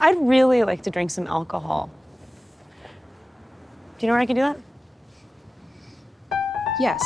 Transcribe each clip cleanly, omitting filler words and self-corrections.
I'd really like to drink some alcohol. Do you know where I can do that? Yes.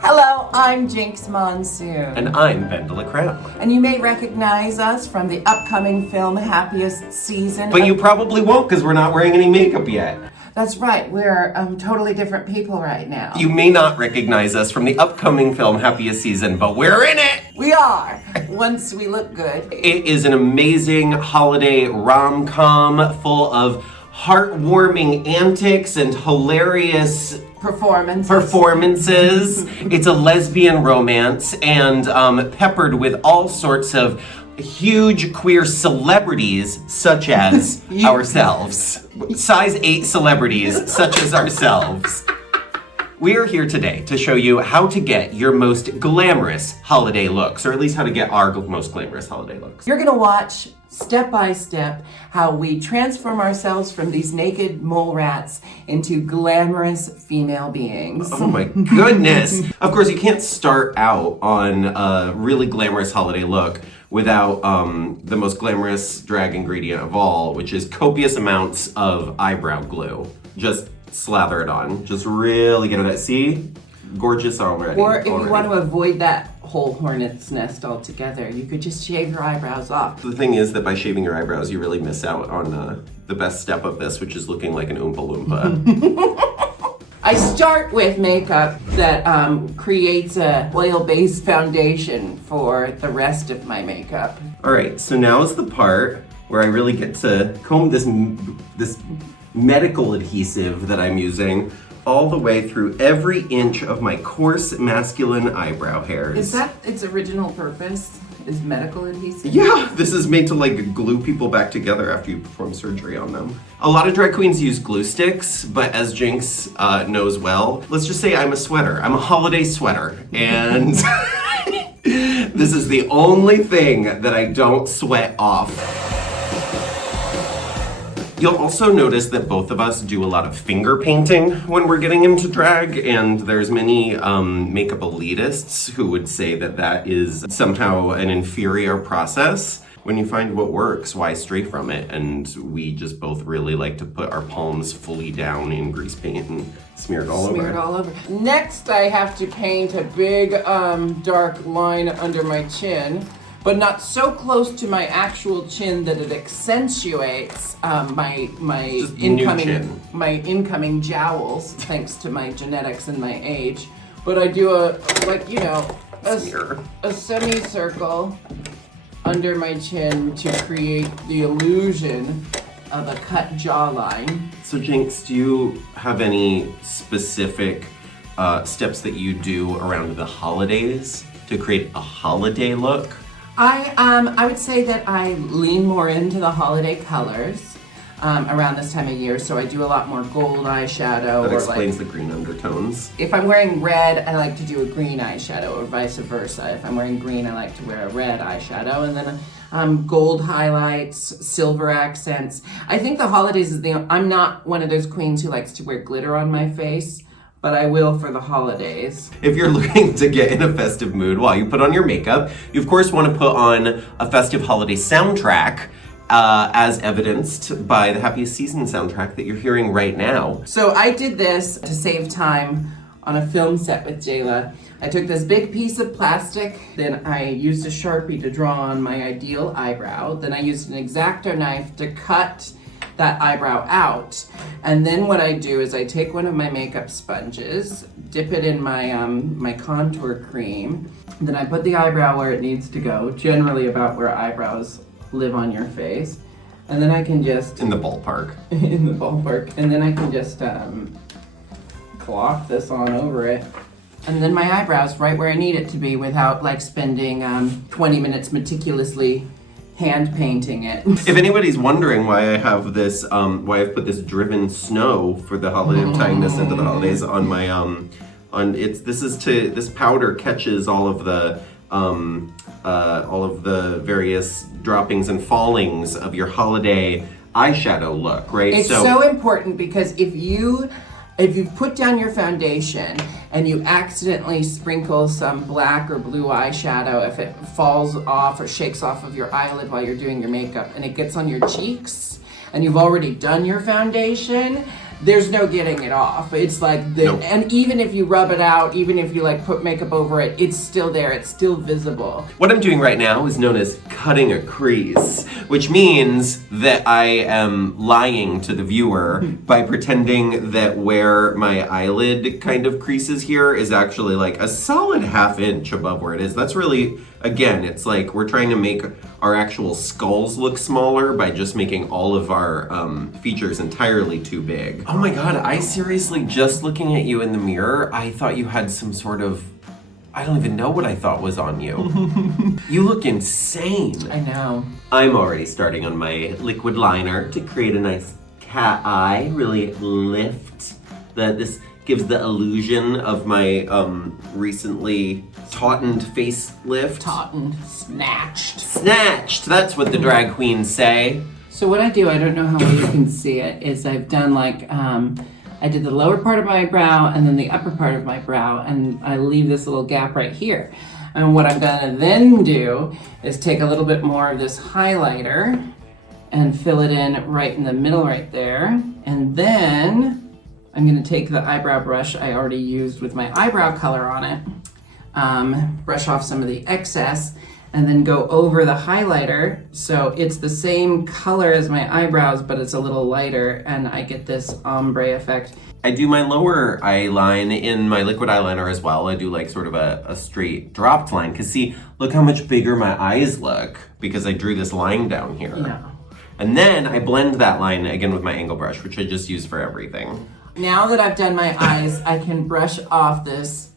Hello, I'm Jinkx Monsoon. And I'm DeLaCreme. And you may recognize us from the upcoming film Happiest season. But you probably won't because we're not wearing any makeup yet. That's right, we're totally different people right now. You may not recognize us from the upcoming film Happiest season, but we're in it! We are, once we look good. It is an amazing holiday rom-com full of heartwarming antics and hilarious performances. It's a lesbian romance and peppered with all sorts of huge queer celebrities such as ourselves. Size 8 celebrities such as ourselves. We are here today to show you how to get your most glamorous holiday looks, or at least how to get our most glamorous holiday looks. You're gonna watch step by step how we transform ourselves from these naked mole rats into glamorous female beings. Oh my goodness! Of course, you can't start out on a really glamorous holiday look without the most glamorous drag ingredient of all, which is copious amounts of eyebrow glue. Just slather it on. Just really get it. See? Gorgeous already. Or if you want to avoid that whole hornet's nest altogether, you could just shave your eyebrows off. The thing is that by shaving your eyebrows, you really miss out on the best step of this, which is looking like an Oompa Loompa. I start with makeup that creates a oil-based foundation for the rest of my makeup. All right, so now is the part where I really get to comb this medical adhesive that I'm using all the way through every inch of my coarse masculine eyebrow hairs. Is that its original purpose? Is medical adhesive? Yeah, this is made to like glue people back together after you perform surgery on them. A lot of drag queens use glue sticks, but as Jinkx knows well, let's just say I'm a sweater. I'm a holiday sweater, and this is the only thing that I don't sweat off. You'll also notice that both of us do a lot of finger painting when we're getting into drag, and there's many makeup elitists who would say that that is somehow an inferior process. When you find what works, why stray from it? And we just both really like to put our palms fully down in grease paint and smear it all over. Next, I have to paint a big dark line under my chin, but not so close to my actual chin that it accentuates my incoming jowls, thanks to my genetics and my age. But I do a semicircle under my chin to create the illusion of a cut jawline. So Jinkx, do you have any specific steps that you do around the holidays to create a holiday look? I would say that I lean more into the holiday colors around this time of year, so I do a lot more gold eyeshadow. That explains the green undertones. If I'm wearing red, I like to do a green eyeshadow, or vice versa. If I'm wearing green, I like to wear a red eyeshadow, and then gold highlights, silver accents. I think the holidays is I'm not one of those queens who likes to wear glitter on my face, but I will for the holidays. If you're looking to get in a festive mood while you put on your makeup, you of course want to put on a festive holiday soundtrack, as evidenced by the Happiest Season soundtrack that you're hearing right now. So I did this to save time on a film set with DeLa. I took this big piece of plastic, then I used a Sharpie to draw on my ideal eyebrow, then I used an X-Acto knife to cut that eyebrow out. And then what I do is I take one of my makeup sponges, dip it in my my contour cream, then I put the eyebrow where it needs to go, generally about where eyebrows live on your face. And then I can just... In the ballpark. In the ballpark. And then I can just clock this on over it. And then my eyebrows right where I need it to be without like spending 20 minutes meticulously hand painting it. If anybody's wondering why I have this, why I've put this driven snow for the holiday, I'm tying this into the holidays on my, this powder catches all of the various droppings and fallings of your holiday eyeshadow look, right? It's so important because if you've put down your foundation and you accidentally sprinkle some black or blue eyeshadow, if it falls off or shakes off of your eyelid while you're doing your makeup and it gets on your cheeks and you've already done your foundation, there's no getting it off. It's like, and even if you rub it out, even if you like put makeup over it, it's still there, it's still visible. What I'm doing right now is known as cutting a crease, which means that I am lying to the viewer by pretending that where my eyelid kind of creases here is actually like a solid ½ inch above where it is. That's really, again, it's like we're trying to make our actual skulls look smaller by just making all of our features entirely too big. Oh my God, I seriously, just looking at you in the mirror, I thought you had some sort of, I don't even know what I thought was on you. You look insane. I know. I'm already starting on my liquid liner to create a nice cat eye, really lift this gives the illusion of my recently tautened facelift. Tautened, snatched. Snatched, that's what the drag queens say. So what I do, I don't know how well you can see it, is I've done like, I did the lower part of my brow and then the upper part of my brow, and I leave this little gap right here. And what I'm gonna then do is take a little bit more of this highlighter and fill it in right in the middle right there. And then I'm gonna take the eyebrow brush I already used with my eyebrow color on it, brush off some of the excess, and then go over the highlighter so it's the same color as my eyebrows, but it's a little lighter, and I get this ombre effect. I do my lower eye line in my liquid eyeliner as well. I do like sort of a straight dropped line, because see, look how much bigger my eyes look because I drew this line down here. Yeah. And then I blend that line again with my angle brush, which I just use for everything. now that I've done my eyes, I can brush off this,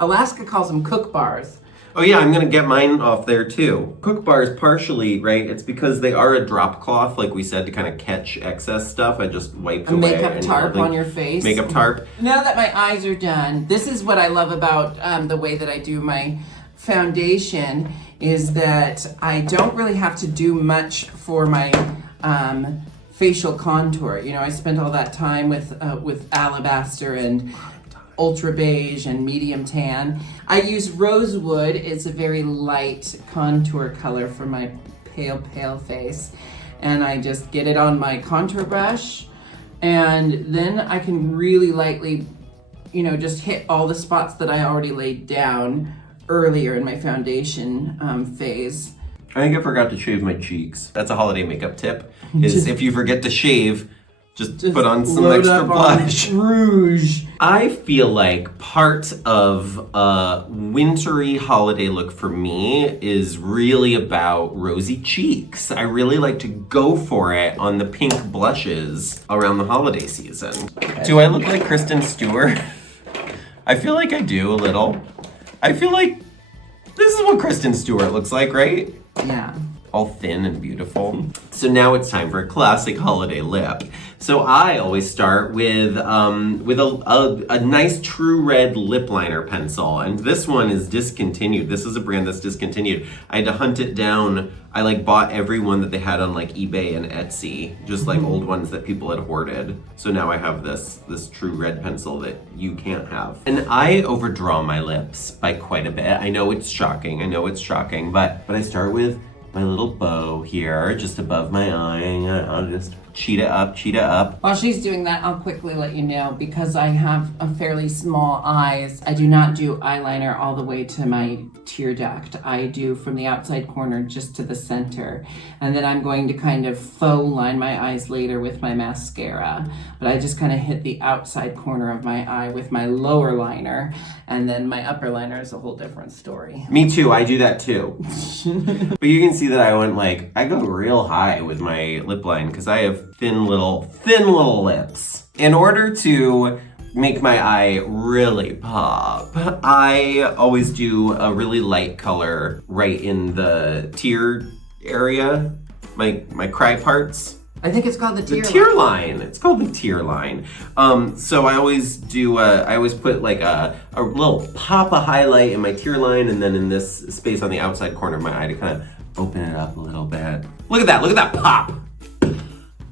Alaska calls them cook bars. Oh yeah, I'm gonna get mine off there too. Cook bars partially, right? It's because they are a drop cloth, like we said, to kind of catch excess stuff. I just wiped A away. makeup tarp on your face. Makeup tarp. Now that my eyes are done, this is what I love about the way that I do my foundation, is that I don't really have to do much for my facial contour. You know, I spent all that time with Alabaster and Ultra Beige and Medium Tan. I use Rosewood. It's a very light contour color for my pale face. And I just get it on my contour brush. And then I can really lightly, you know, just hit all the spots that I already laid down earlier in my foundation phase. I think I forgot to shave my cheeks. That's a holiday makeup tip, is if you forget to shave, just put on some extra blush. Rouge. I feel like part of a wintry holiday look for me is really about rosy cheeks. I really like to go for it on the pink blushes around the holiday season. Okay. Do I look like Kristen Stewart? I feel like I do a little. I feel like this is what Kristen Stewart looks like, right? Yeah. All thin and beautiful. So now it's time for a classic holiday lip. So I always start with a nice true red lip liner pencil, and this one is discontinued. This is a brand that's discontinued. I had to hunt it down. I like bought every one that they had on like eBay and Etsy, just like old ones that people had hoarded. So now I have this true red pencil that you can't have. And I overdraw my lips by quite a bit. I know it's shocking, but I start with my little bow here, just above my eye. I'll just cheat it up. While she's doing that, I'll quickly let you know, because I have a fairly small eyes, I do not do eyeliner all the way to my tear duct. I do from the outside corner just to the center. And then I'm going to kind of faux line my eyes later with my mascara. But I just kind of hit the outside corner of my eye with my lower liner. And then my upper liner is a whole different story. Me too, I do that too. But you can see that I go real high with my lip line because I have thin little lips. In order to make my eye really pop, I always do a really light color right in the tear area, my cry parts. I think it's called the tear line. It's called the tear line. So I always do, I always put like a little pop of highlight in my tear line, and then in this space on the outside corner of my eye to kind of open it up a little bit. Look at that pop.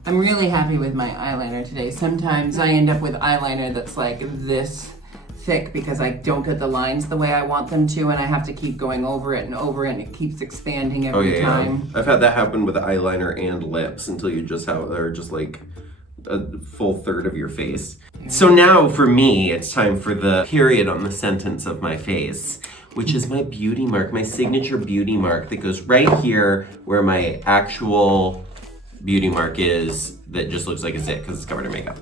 I'm really happy with my eyeliner today. Sometimes I end up with eyeliner that's like this thick because I don't get the lines the way I want them to, and I have to keep going over it, and it keeps expanding every time. I've had that happen with eyeliner and lips until you just have, they're just like a full third of your face. So now for me, it's time for the period on the sentence of my face, which is my beauty mark, my signature beauty mark that goes right here where my actual beauty mark is, that just looks like a zit because it's covered in makeup.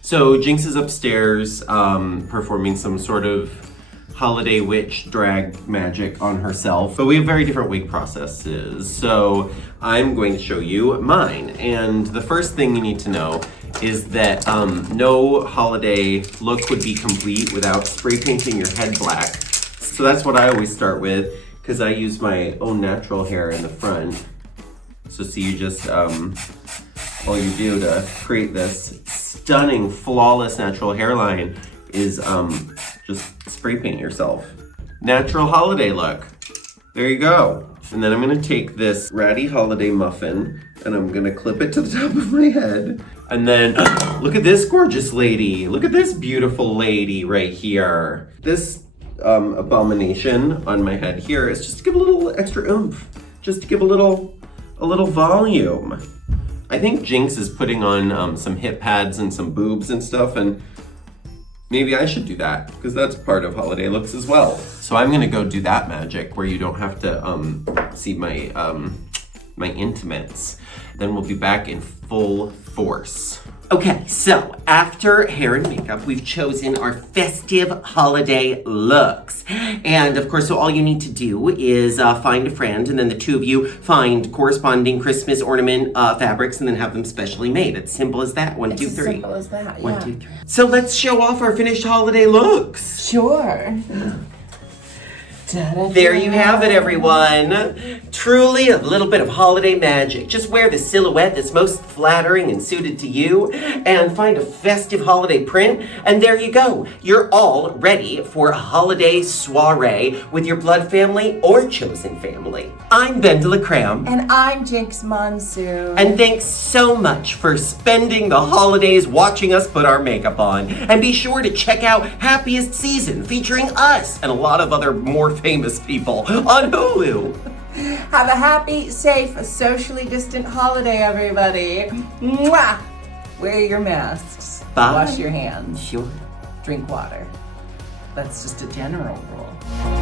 So Jinkx is upstairs performing some sort of holiday witch drag magic on herself, but we have very different wig processes. So I'm going to show you mine. And the first thing you need to know is that no holiday look would be complete without spray painting your head black. So that's what I always start with, because I use my own natural hair in the front. So see, you just, all you do to create this stunning, flawless natural hairline is just spray paint yourself. Natural holiday look. There you go. And then I'm gonna take this ratty holiday muffin and I'm gonna clip it to the top of my head. And then, look at this gorgeous lady. Look at this beautiful lady right here. This abomination on my head here is just to give a little extra oomph. Just to give a little volume. I think Jinkx is putting on some hip pads and some boobs and stuff, and maybe I should do that, because that's part of holiday looks as well. So I'm gonna go do that magic where you don't have to see my my intimates. Then we'll be back in full force. Okay, so after hair and makeup, we've chosen our festive holiday looks. And of course, so all you need to do is find a friend, and then the two of you find corresponding Christmas ornament fabrics and then have them specially made. It's simple as that. One, two, three. Simple as that, yeah. 1, 2, 3. So let's show off our finished holiday looks. Sure. There you have it, everyone. Truly a little bit of holiday magic. Just wear the silhouette that's most flattering and suited to you, and find a festive holiday print, and there you go. You're all ready for a holiday soiree with your blood family or chosen family. I'm DeLaCreme. And I'm Jinkx Monsoon. And thanks so much for spending the holidays watching us put our makeup on. And be sure to check out Happiest season featuring us and a lot of other more famous people on Hulu. Have a happy, safe, socially distant holiday, everybody. Mwah! Wear your masks. Bye. Wash your hands. Sure. Drink water. That's just a general rule.